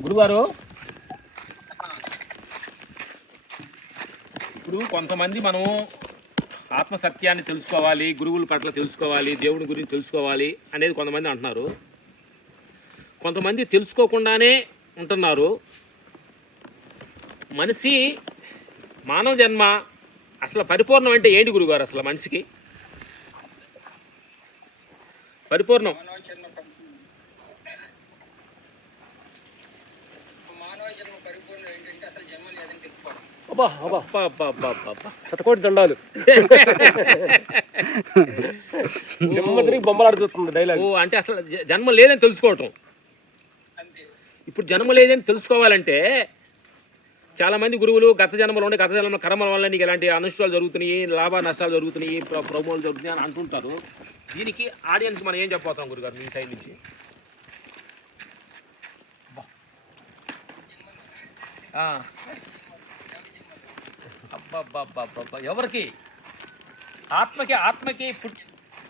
గురుగారు, ఇప్పుడు కొంతమంది మనం ఆత్మసత్యాన్ని తెలుసుకోవాలి, గురువుల పట్ల తెలుసుకోవాలి, దేవుడి గురించి తెలుసుకోవాలి అనేది కొంతమంది అంటున్నారు. కొంతమంది తెలుసుకోకుండానే ఉంటున్నారు. మనిషి మానవ జన్మ అసలు పరిపూర్ణం అంటే ఏంటి గురుగారు? అసలు మనిషికి పరిపూర్ణం శతకోటి దండాలు. బొమ్మలాడుతుంది డైలాగ్. అంటే అసలు జన్మ లేదని తెలుసుకోవటం. ఇప్పుడు జన్మ లేదని తెలుసుకోవాలంటే చాలామంది గురువులు గత జన్మలో కర్మల వల్ల నీకు ఎలాంటి అనుష్ఠాలు జరుగుతున్నాయి, లాభ నష్టాలు జరుగుతున్నాయి, ప్రోమోలు జరుగుతున్నాయి అని అంటుంటారు. దీనికి ఆడియన్స్ మనం ఏం చెప్పబోతాం గురుగారు మీ సైడ్ నుంచి? అబ్బా ఎవరికి? ఆత్మకి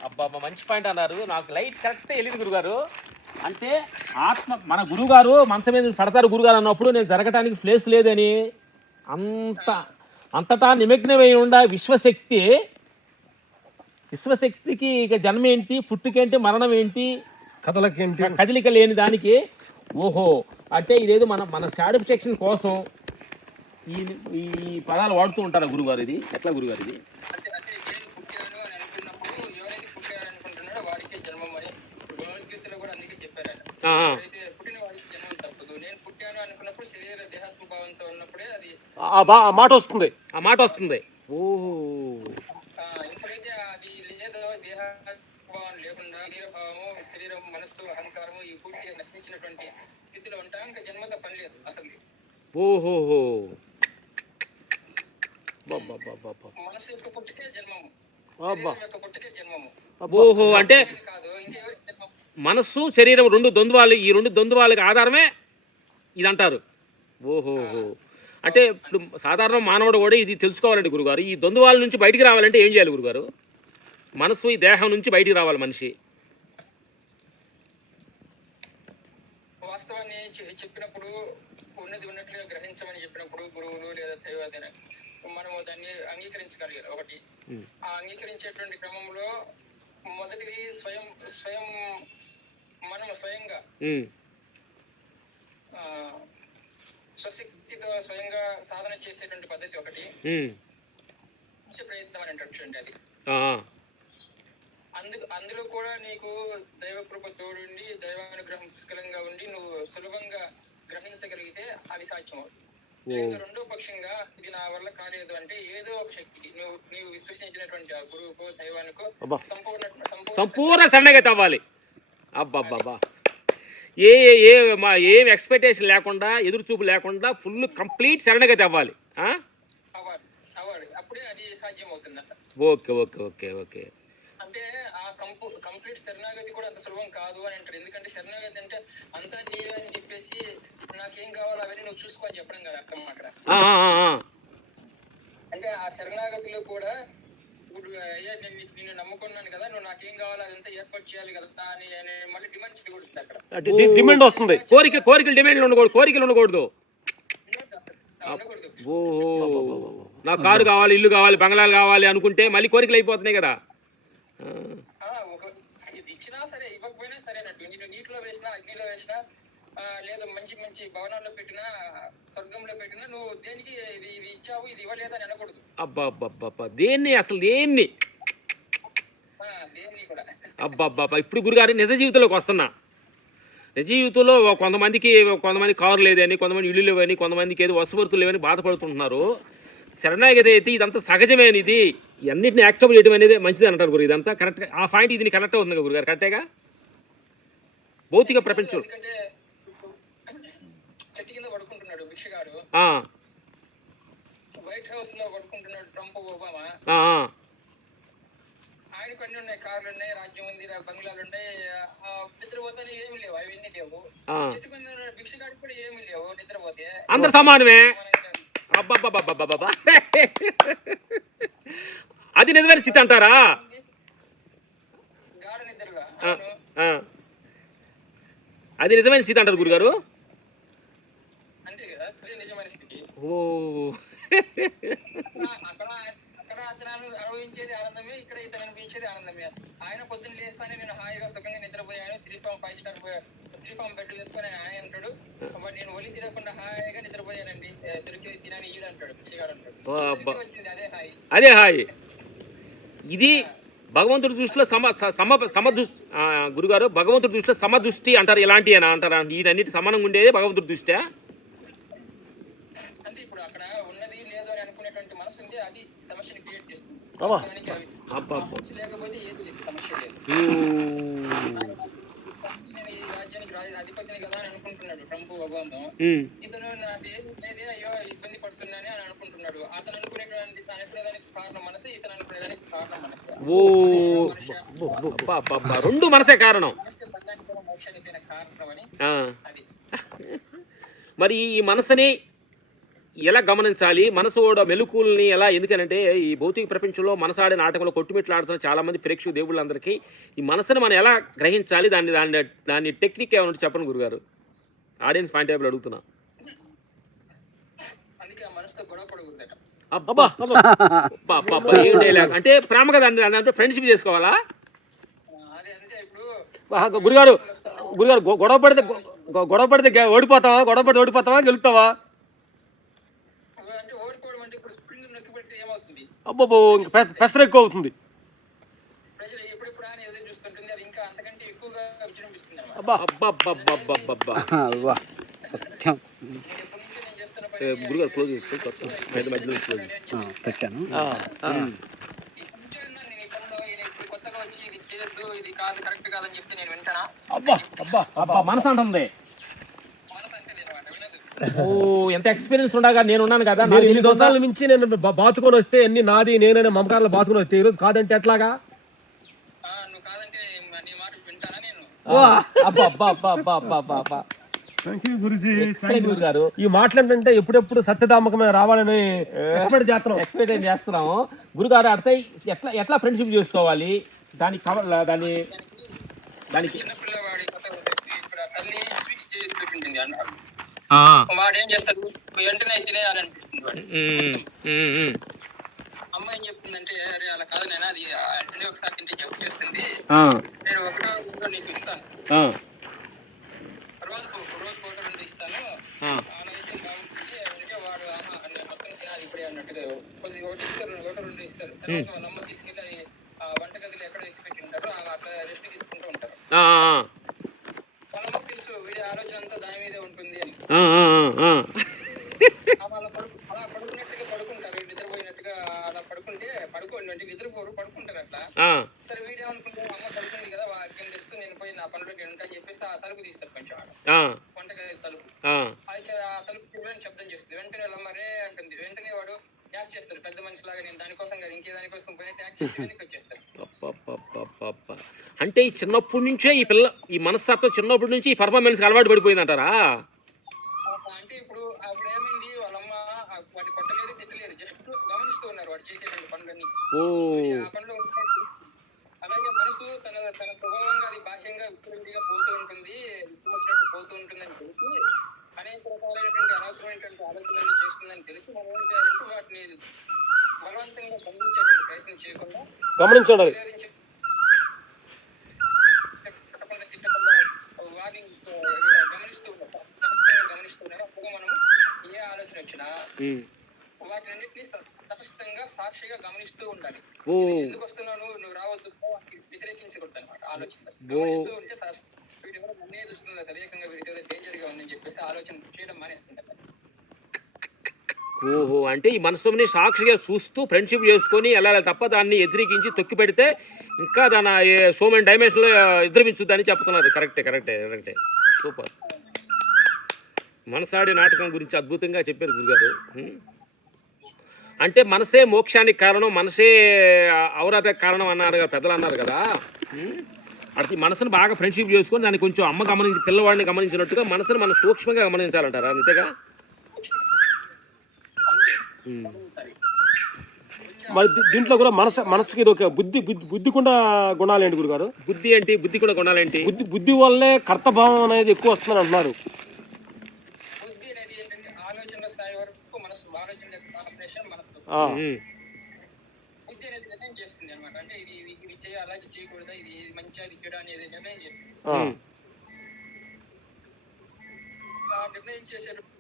అబ్బా మంచి పాయింట్ అన్నారు. నాకు లైట్ కరెక్టే వెళ్ళింది గురుగారు. అంటే ఆత్మ మన గురువుగారు మంచం మీద పడతారు గురుగారు అన్నప్పుడు నేను జరగటానికి ప్లేస్ లేదని అంతటా నిమగ్నమై ఉండ విశ్వశక్తికి ఇక జన్మ ఏంటి, పుట్టుకేంటి, మరణం ఏంటి, కదలిక లేని దానికి ఓహో అంటే ఇదేదో మన సాటిస్ఫాక్షన్ కోసం ఈ పదాలు వాడుతూ ఉంటారా గురుగారు? ఇది ఎట్లా గురుగారు ఇది? ఆ మాట వస్తుంది. ఓహో, ఎప్పుడైతే అది లేదో దేహభావం లేకుండా శరీరభావము, శరీరం, మనస్సు, అహంకారము ఈ పూర్తిగా నశించినటువంటి స్థితిలో ఉంటాం. ఇంకా జన్మతో పని లేదు అసలు. ఓహోహో, మనస్సు యొక్క పుట్టుకే జన్మము, యొక్క పుట్టుకే జన్మము. ఓహో, అంటే మనస్సు శరీరం రెండు ద్వంద్వాలు, ఈ రెండు ద్వంద్వాలకు ఆధారమే ఇది అంటారు. ఓహోహో, అంటే ఇప్పుడు సాధారణ మానవుడు కూడా ఇది తెలుసుకోవాలండి గురుగారు. ఈ ద్వంద్వాల నుంచి బయటికి రావాలంటే ఏం చేయాలి గురుగారు? మనస్సు ఈ దేహం నుంచి బయటికి రావాలి మనిషి. వాస్తవాన్ని చెప్పినప్పుడు ఉన్నది ఉన్నట్లుగా గ్రహించమని చెప్పినప్పుడు గురువులు లేదా దైవాదైన మనము దాన్ని అంగీకరించగలిగారు. ఒకటి, ఆ అంగీకరించేటువంటి క్రమంలో మొదటిది మనము స్వయంగా స్వశక్తితో స్వయంగా సాధన చేసేటువంటి పద్ధతి ఒకటి, ప్రయత్నం అనేటువంటి అది. అందులో కూడా నీకు దైవ కృప తోడుండి, దైవానుగ్రహం పుష్కలంగా ఉండి నువ్వు సులభంగా గ్రహించగలిగితే అది సాధ్యం అవుతుంది. రెండో పక్షంగా ఇది నా వల్ల కాలేదు అంటే ఏదో ఒక శక్తి నీవు విశ్వసించినటువంటి ఆ గురువుకో దైవానికో సంపూర్ణ శరణాగతి అవ్వాలి. అబ్బాబ్బా, ఏం ఎక్స్పెక్టేషన్ లేకుండా, ఎదురు చూపు లేకుండా ఫుల్ కంప్లీట్ శరణాగతి అవ్వాలి. అప్పుడే అది సాధ్యం అవుతుంది. Okay okay okay okay. అంటే ఆ కంప్లీట్ శరణాగతి కూడా అంత సులభం కాదు అని అంటారు. ఎందుకంటే శరణాగతి అంటే అంతా నీవే అని చెప్పేసి నాకేం కావాలో అవన్నీ నువ్వు చూసుకొని చెప్పడం కదా అర్థం అక్కడ. అంటే ఆ శరణాగతిలో కూడా ఇప్పుడు అయ్యా నిన్ను నమ్ముకున్నాను కదా, నువ్వు నాకేం కావాలో అదంతా ఏర్పాటు చేయాలి కదా అని మళ్ళీ డిమాండ్ చేయకూడదు. అక్కడ డిమాండ్ వస్తుంది. కోరికలు డిమాండ్లు ఉండకూడదు. నాకు కారు కావాలి, ఇల్లు కావాలి, బంగ్లాలు కావాలి అనుకుంటే మళ్ళీ కోరికలు అయిపోతున్నాయి కదా. ఇది ఇచ్చినా సరే ఇవ్వకపోయినా సరేనట్టు, నేను నీటిలో వేసినా, అగ్నిలో వేసినా, లేదా మంచి మంచి భవనాల్లో పెట్టినా, స్వర్గంలో పెట్టినా, నువ్వు దేనికి ఇది ఇచ్చావు ఇది ఇవ్వలేదని అనకూడదు. అబ్బా దేన్ని కూడా అబ్బా. ఇప్పుడు గురుగారు నిజ జీవితంలోకి వస్తున్నా. నిజ జీవితంలో కొంతమంది కారు లేదని, కొంతమంది ఇల్లు లేవని, కొంతమందికి ఏదో వస్తువర్తులు లేవని బాధపడుతుంటున్నారు. శరణాగతి అయితే ఇదంతా సహజమైన ఇది, అన్నింటిని యాక్సెప్ట్ చేయడం అనేది మంచిది అంటారు గురు. ఇదంతా కరెక్ట్, ఆ పాయింట్ ఇది కరెక్ట్ అవుతుంది కదా గురుగారు? కరెక్టేగా? భౌతిక ప్రపంచం చెట్టు కింద పడుకుంటున్నాడు భిక్షగాడు, వైట్ హౌస్ లో పడుకుంటున్నాడు ట్రంప్, ఒబామా. ఆయన పని ఉన్నాయి, కార్లు ఉన్నాయి, రాజ్యం ఉంది, బంగ్లాలు ఉన్నాయి, నిద్రపోతే ఏమి లేవు, అవన్నీ లేవు. చెట్టు కింద భిక్షగాడికి కూడా ఏమి లేవు, నిద్రపోతే అందరు సమానమే. అబ్బా అది నిజమైన స్థితి అంటారా? అది నిజమైన స్థితి అంటారు గురుగారు? ఓ అక్కడ అక్కడ అతను అనుభవించేది ఆనందమే, ఇక్కడ ఇతను అనిపించేది ఆనందమే. ఆయన పొద్దున్న లేస్తానే నేను హాయిగా సుఖంగా నిద్రపోయాను, 3 ఫామ్ బెడ్లు వేసుకొని ఆయన అంటాడు, మరి నేను ఒలి తినకుండా హాయిగా నిద్రపోయానండి, దొరికేది తినని ఈడు అంటాడు, చిగాడు అంటాడు. వచ్చింది అదే హాయి. అదే హాయ్. ఇది భగవంతుడి దృష్టిలో గురుగారు భగవంతుడి దృష్టిలో సమదృష్టి అంటారు. ఇలాంటి అంటారా? వీటన్నిటి సమానంగా ఉండేది భగవంతుడి దృష్ట్యా. అంటే ఇప్పుడు అక్కడ ఉన్నది లేదు అని అనుకునేటువంటి మనసు ఉంది, అది సమస్యని క్రియేట్ చేస్తుంది. లేకపోతే ఏది లేదు, సమస్య లేదు. నేను ఈ రాజ్యానికి అధిపతిని కదా అని అనుకుంటున్నాడు ట్రంప్ భగవంతం. ఇతను నాకు ఏది లేదే, అయ్యో ఇబ్బంది పడుతున్నానే అని అనుకుంటున్నాడు. అతను అనుకునేదానికి కారణం మనసు, ఇతను అనుకునేదానికి కారణం మనసు. రెండు మనసే కారణం. మోక్షానికైన కారణం అని అది. మరి ఈ మనసుని ఎలా గమనించాలి? మనసు కూడా మెలకువల్ని ఎలా? ఎందుకనంటే ఈ భౌతిక ప్రపంచంలో మనసాడే నాటకంలో కొట్టుమిట్లు ఆడుతున్న చాలామంది ప్రేక్షకు దేవుళ్ళందరికీ ఈ మనసుని మనం ఎలా గ్రహించాలి? దాని టెక్నిక్ ఏమన్నా చెప్పండి గురుగారు. ఆడియన్స్ పాయింట్ ఆఫ్ అడుగుతున్నా. అంటే ప్రేమగా దాన్ని ఫ్రెండ్షిప్ చేసుకోవాలా? గురుగారు గొడవ పడితే ఓడిపోతావా గెలుస్తావా? అబ్బో పెసర ఎక్కువ అవుతుంది. గురుగారు క్లోజ్ పెట్టాను. మనసు అంటుంది. ఓ ఎంత ఎక్స్పీరియన్స్ ఉండగా నేను ఉన్నాను కదా. 8 సంవత్సరాల నుంచి నేను బాతుకొని వస్తే అన్ని నాది నేనైనా మమకారంలో బాతుకొని వస్తే ఈరోజు కాదంటే ఎట్లాగా? గురుగారు ఈ మాట్లాడంటే ఎప్పుడెప్పుడు సత్యదామకమే రావాలని ఎక్స్పెక్ట్ చేస్తున్నాము. గురుగారు అడితే ఎట్లా ఫ్రెండ్షిప్ చేసుకోవాలి? దానికి వాడు ఏం చేస్తాడు, వెంటనే తినేయాలనిపిస్తుంది వాడు. అమ్మ ఏం చెప్తుందంటే, అరే అలా కాదు నేను అది వెంటనే ఒకసారి తింటే జబ్బు చేస్తుంది, నేను ఒకటో నీకు ఇస్తాను, రోజు 1-2 ఇస్తాను, అలా అయితే బాగుంటుంది అంటే వాడు నేను మొత్తం తినాలి ఇప్పుడే అన్నట్టుగా కొద్దిగా 1-2 ఇస్తారు. తర్వాత వాళ్ళ అమ్మ తీసుకెళ్ళి ఆ వంటగదిలో ఎక్కడ ఎత్తి పెట్టి ఉంటారో అట్లా రెస్ట్ తీసుకుంటూ ఉంటారు. వాళ్ళ అమ్మకు తెలుసు వీడి ఆలోచన అంతా దాని మీదే ఉంటుంది అని. అలా పడుకున్నట్టుగా పడుకుంటారు, నిద్రపోయినట్టుగా అలా పడుకుంటే అంటే నిద్రపోరు, పడుకుంటారు అట్లా. సరే వీడేమనుకుంటారు, అమ్మ పడుకుంది కదా వాడికి తెలుసు నేను పోయి నా పనులు నేను ఉంటా చెప్పేసి ఆ తలుపు తీస్తారు కొంచెం వంటగది తలుపు. అది ఆ తలుపు చూడని శబ్దం చేస్తుంది. వెంటనే వాళ్ళ మరే అంటుంది. వెంటనే వాడు ట్యాక్ చేస్తారు, పెద్ద మనిషిలాగా నేను దానికోసం కాదు ఇంకే దానికోసం పోయి ట్యాక్ చేసి వెనక్కి వచ్చేస్తారు. అంటే ఈ చిన్నప్పటి నుంచే ఈ మనస్తత్వం చిన్నప్పటి నుంచి ఈ పర్ఫార్మెన్స్ అలవాటు పడిపోయింది అంటారా? అంటే ఇప్పుడు ఏమైంది, వాళ్ళమ్మ వాడిని కొట్టలేదు తిట్టలేదు, జస్ట్ గమనిస్తూ ఉన్నారు వాడు చేసేటువంటి పనులన్నీ. ఆ పనులు అలాగే మనసు తన స్వభావంగా అది బాహ్యంగా విపరీతంగా పోతూ ఉంటుంది, వచ్చినట్టు పోతూ ఉంటుందని తెలిసి అనేక రకాలైనటువంటి అనవసరమైనటువంటి ఆలోచనలు చేస్తుందని తెలిసి మనం ఏం చేయాలంటే వాటిని బలవంతంగా బంధించేటువంటి ప్రయత్నం చేయకుండా గమనించండి. గమనిస్తున్నారు. అప్పుడు మనం ఏ ఆలోచన వచ్చినా వాటిన్నింటినీ తటస్థంగా సాక్షిగా గమిస్తూ ఉండాలి. ఎందుకు వస్తున్నావు నువ్వు రావద్దు వ్యతిరేకించకూడదు అనమాట. ఆలోచన గమనిస్తూ ఉంటే వీటి వల్ల నన్నే చూస్తున్నా తెలియకంగా వీరికి డేంజర్ గా ఉందని చెప్పేసి ఆలోచన చేయడం మానేస్తుంటారు. ఓహో, అంటే ఈ మనసుని సాక్షిగా చూస్తూ ఫ్రెండ్షిప్ చేసుకొని వెళ్ళాలి తప్ప దాన్ని ఎదిరికించి తొక్కి పెడితే ఇంకా దాని సో మెనీ డైమెన్షన్లో ఎదిరించుద్దని చెప్తున్నారు. కరెక్టే. సూపర్. మనసాడే నాటకం గురించి అద్భుతంగా చెప్పారు గురుగారు. అంటే మనసే మోక్షానికి కారణం, మనసే అవరాధకు కారణం అన్నారు కదా పెద్దలు, అన్నారు కదా. అటు మనసును బాగా ఫ్రెండ్షిప్ చేసుకొని దాన్ని కొంచెం పిల్లవాడిని గమనించినట్టుగా మనసును మనం సూక్ష్మంగా గమనించాలంటారా? అంతేగా? మరి దీంట్లో కూడా మనసుకి ఇది ఒక బుద్ధి కూడా గుణాలేంటి గురుగారు? బుద్ధి కూడా గుణాలేంటి? బుద్ధి వల్లే కర్తభావం అనేది ఎక్కువ వస్తుందని అంటున్నారు. బుద్ధి అనేది ఏంటంటే ఆలోచన స్థాయి వరకు మనసు బుద్ధి అనేది నిర్ణయం చేస్తుంది అనమాట. అంటే ఇది ఇది చేయాలా, ఇది చేయకూడదా, ఇది మంచిగా, ఇది చెడు అనేది నిర్ణయం చేస్తుంది. ఆ నిర్ణయం చేసేటప్పుడు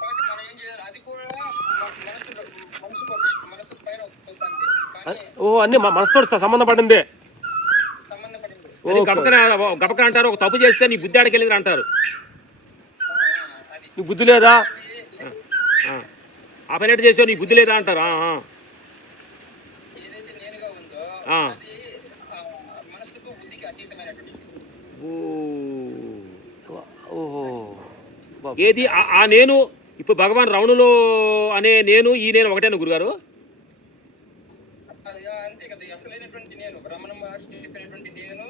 కాబట్టి మనం ఏం చేయాలి, అది కూడా మనసు పైన వస్తుంది అంతే. కానీ అన్ని మనసుతో సంబంధపడింది. సంబంధపడింది గబకన అంటారు, ఒక తప్పు చేస్తే నీ బుద్ధి ఆడకెళ్ళింది అంటారు. అది నీకు బుద్ధి లేదా, ఆ పని ఎట్టు చేసావు, నీ బుద్ధి లేదా అంటారు. ఏదైతే నేనుగా ఉందో అది మనసుకు బుద్ధికి అతీతమైనటువంటి. ఓహో ఏది ఆ నేను ఇప్పుడు భగవాన్ రమణులో అనే నేను ఈ నేను ఒకటేనా గురుగారు? అంతే కదా, అసలైనటువంటి నేను రమణ మహర్షి చెప్పినటువంటి నేను,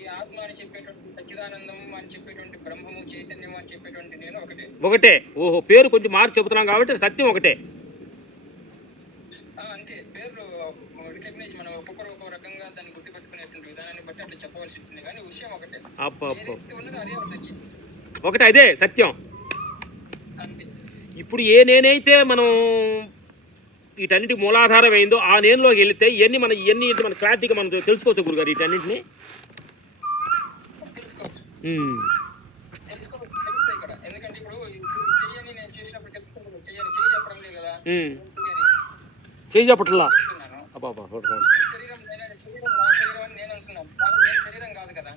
ఈ ఆత్మ అని చెప్పేటువంటి సచ్చిదానందం అని చెప్పేటువంటి బ్రహ్మము చైతన్యం అని చెప్పేటువంటి నేను ఒకటే. ఓహో, పేరు కొంచెం మార్చి చెబుతున్నాం కాబట్టి సత్యం ఒకటే. అంతే, పేర్లు రికగ్నైజ్ మనం ఒక్కొక్కరు ఒక్కొక్క రకంగా దాన్ని గుర్తుపెట్టుకునేటువంటి విధానాన్ని బట్టి అట్లా చెప్పవలసి ఉంటుంది, కానీ విషయం ఒకటే. ఉన్నది అదే ఉంటుంది, ఒకటే, అదే సత్యం. అంతే. ఇప్పుడు ఏ నేనైతే మనం వీటన్నిటి మూలాధారం అయిందో ఆ నేనులోకి వెళితే ఇవన్నీ మన క్లారిటీగా మనం తెలుసుకోవచ్చు గురుగారు వీటన్నింటినీ. తెలుస్తాయి ఇక్కడ. ఎందుకంటే ఇప్పుడు చెయ్యని నేను చేసినప్పుడు చెప్తున్నాను, చెయ్యని చేయి చెప్పడం లేదు కదా, చేయి చెప్పట్లా. చెప్తున్నాను. శరీరం నా శరీరం అని నేను అంటున్నాను, కానీ నేను శరీరం కాదు కదా.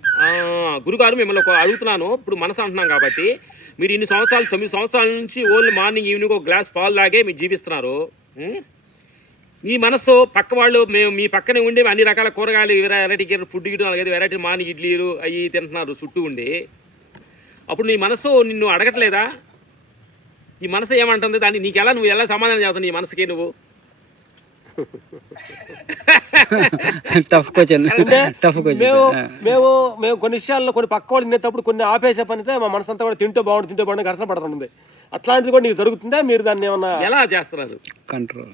గురుగారు మిమ్మల్ని అడుగుతున్నాను, ఇప్పుడు మనసు అంటున్నాం కాబట్టి మీరు ఇన్ని సంవత్సరాలు 9 సంవత్సరాల నుంచి ఓన్లీ మార్నింగ్ ఈవినింగ్ ఒక గ్లాస్ పాలు లాగే మీరు జీవిస్తున్నారు. మీ మనసు పక్క వాళ్ళు మేము మీ పక్కనే ఉండి అన్ని రకాల కూరగాయలు వెరైటీ ఫుడ్ గిడ్డు అలాగే వెరైటీ మార్నింగ్ ఇడ్లీలు అవి తింటున్నారు చుట్టూ ఉండి, అప్పుడు నీ మనసు నిన్ను అడగట్లేదా? ఈ మనసు ఏమంటుంది దాన్ని నువ్వు ఎలా సమాధానం చేస్తావు నీ మనసుకి నువ్వు? మేము కొన్ని విషయాల్లో కొన్ని పక్క వాళ్ళు తినేటప్పుడు కొన్ని ఆపేసే పనితే మా మనసు అంతా కూడా తింటూ బాగుంటుంది ఘర్షణ పడుతుంది. అట్లాంటిది కూడా నీకు జరుగుతుందా? మీరు దాన్ని ఏమన్నా ఎలా చేస్తున్నారు? కంట్రోల్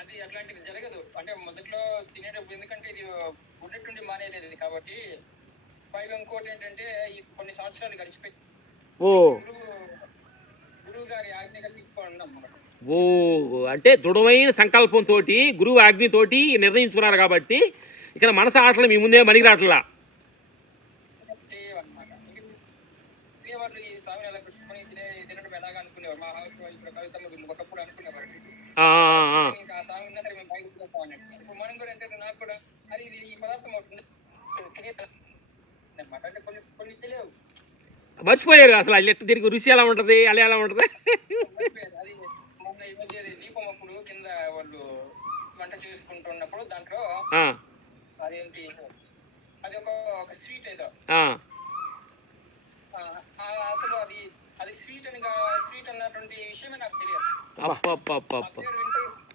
అది అట్లాంటిది జరగదు. అంటే మొదట్లో తినేటప్పుడు, ఎందుకంటే ఇది ఉన్నట్టుండి మానేది కాబట్టి. పైగా ఇంకోటి ఏంటంటే ఈ కొన్ని సంవత్సరాలు గడిచిపోయి గురువు గారి ఆజ్ఞగా తీసుకోండి అన్నమాట. అంటే దృఢమైన సంకల్పంతో గురువు ఆజ్ఞతోటి నిర్ణయించుకున్నారు కాబట్టి ఇక్కడ మనసు ఆటలు మీ ముందే మణిగి రావట్లా. వాళ్ళు ఈ స్వామిని ఎలా పెట్టుకుని తినడం ఎలాగా అనుకునేవారు, మా హౌస్ కవితమ్మ ఒకప్పుడు అనుకునేవారు. ఇంకా ఆ స్వామి ఉన్నా సరే మేము బయట అన్నట్టు. ఇప్పుడు మనం కూడా అంటే నాకు కూడా అది ఈ పదార్థం అవుతుంది అనమాట. అంటే కొన్ని తెలియవు, మర్చిపోయారు అసలు అది ఎట్టు తిరిగి రుచి ఎలా ఉంటుంది, అలా ఎలా ఉంటుంది. అది మొన్న ఈ మధ్య దీపం అప్పుడు కింద వాళ్ళు వంట చేసుకుంటున్నప్పుడు దాంట్లో అదేంటి అది ఒక స్వీట్ ఏదో అసలు అది స్వీట్ అన్నటువంటి విషయమే నాకు తెలియదు.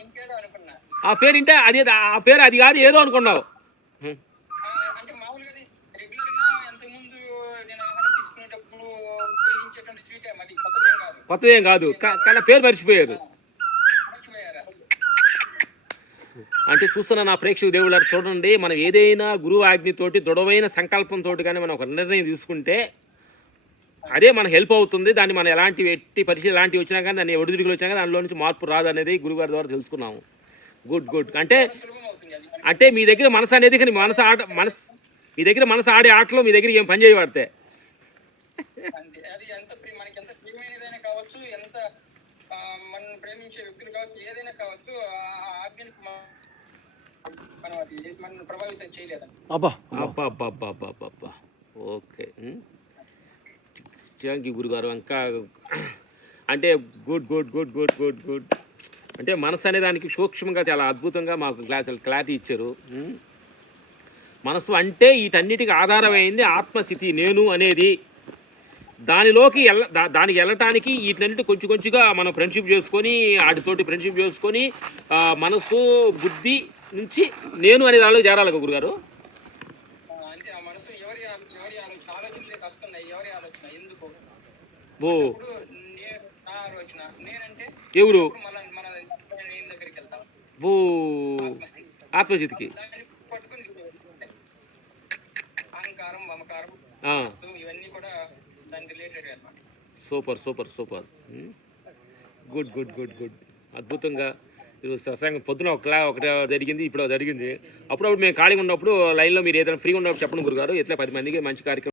ఇంకేదో అనుకున్నా. ఆ పేరు ఇంటే అది ఆ పేరు అది కాదు ఏదో అనుకున్నావు. అంటే మామూలుగా రెగ్యులర్ గా ఎంతకుముందు నేను ఆహారం తీసుకునేటప్పుడు ఉపయోగించేటువంటి స్వీట్ అది కొత్తదేం కాదు కానీ పేరు మర్చిపోయారు. అంటే చూస్తున్న నా ప్రేక్షక దేవుళ్ళారు చూడండి, మనం ఏదైనా గురువు ఆజ్ఞతోటి దృఢమైన సంకల్పంతో కానీ మనం ఒక నిర్ణయం తీసుకుంటే అదే మనకు హెల్ప్ అవుతుంది. దాన్ని మనం ఎలాంటి ఎట్టి పరిస్థితి ఎలాంటివి వచ్చినా కానీ దాన్ని ఒడిదుడుకులు వచ్చినా కానీ దానిలో నుంచి మార్పు రాదు అనేది గురుగారి ద్వారా తెలుసుకున్నాము. గుడ్. అంటే మీ దగ్గర మనసు అనేది కానీ మీ దగ్గర మనసు ఆడే ఆటలో మీ దగ్గర ఏం పని చేయబడితే అది మనకి ఎంత ప్రియమైనదైనా కావచ్చు, ఎంత మనం ప్రేమించే వ్యక్తులు కావచ్చు, ఏదైనా కావచ్చు, ఆ ఆజ్ఞని మనం అది మనం ప్రభావితం చేయలేదు. ఓకే, థ్యాంక్ యూ గురుగారు. ఇంకా అంటే గుడ్. అంటే మనసు అనే దానికి సూక్ష్మంగా చాలా అద్భుతంగా మాకు క్లారిటీ ఇచ్చారు. మనసు అంటే వీటన్నిటికీ ఆధారమైంది ఆత్మస్థితి నేను అనేది. దానికి వెళ్ళటానికి వీటన్నిటి కొంచెంగా మనం ఫ్రెండ్షిప్ చేసుకొని వాటితోటి ఫ్రెండ్షిప్ చేసుకొని మనసు బుద్ధి నుంచి నేను అనే దానిలో చేరాలి గురుగారు. అంటే ఆ మనసు ఎవరి ఆలోచనలే వస్తున్నాయి, ఎవరి ఆలోచన ఎందుకు నా ఆలోచన నేనంటే ఎవరు మన దగ్గరికి వెళ్తాం ఆత్మస్థితికి పట్టుకుని అహంకారం మమకారం ఇవన్నీ కూడా దాని రిలేటెడ్ అన్నమాట. Super super super. Good good good good. అద్భుతంగా ఈరోజు సత్సంగం పొద్దున ఒకటి జరిగింది, ఇప్పుడు జరిగింది. అప్పుడప్పుడు మేము ఖాళీగా ఉన్నప్పుడు లైన్లో మీరు ఏదైనా ఫ్రీగా ఉన్నప్పుడు చెప్పండి గురుగారు, ఇట్లా 10 మందికి మంచి కార్యక్రమం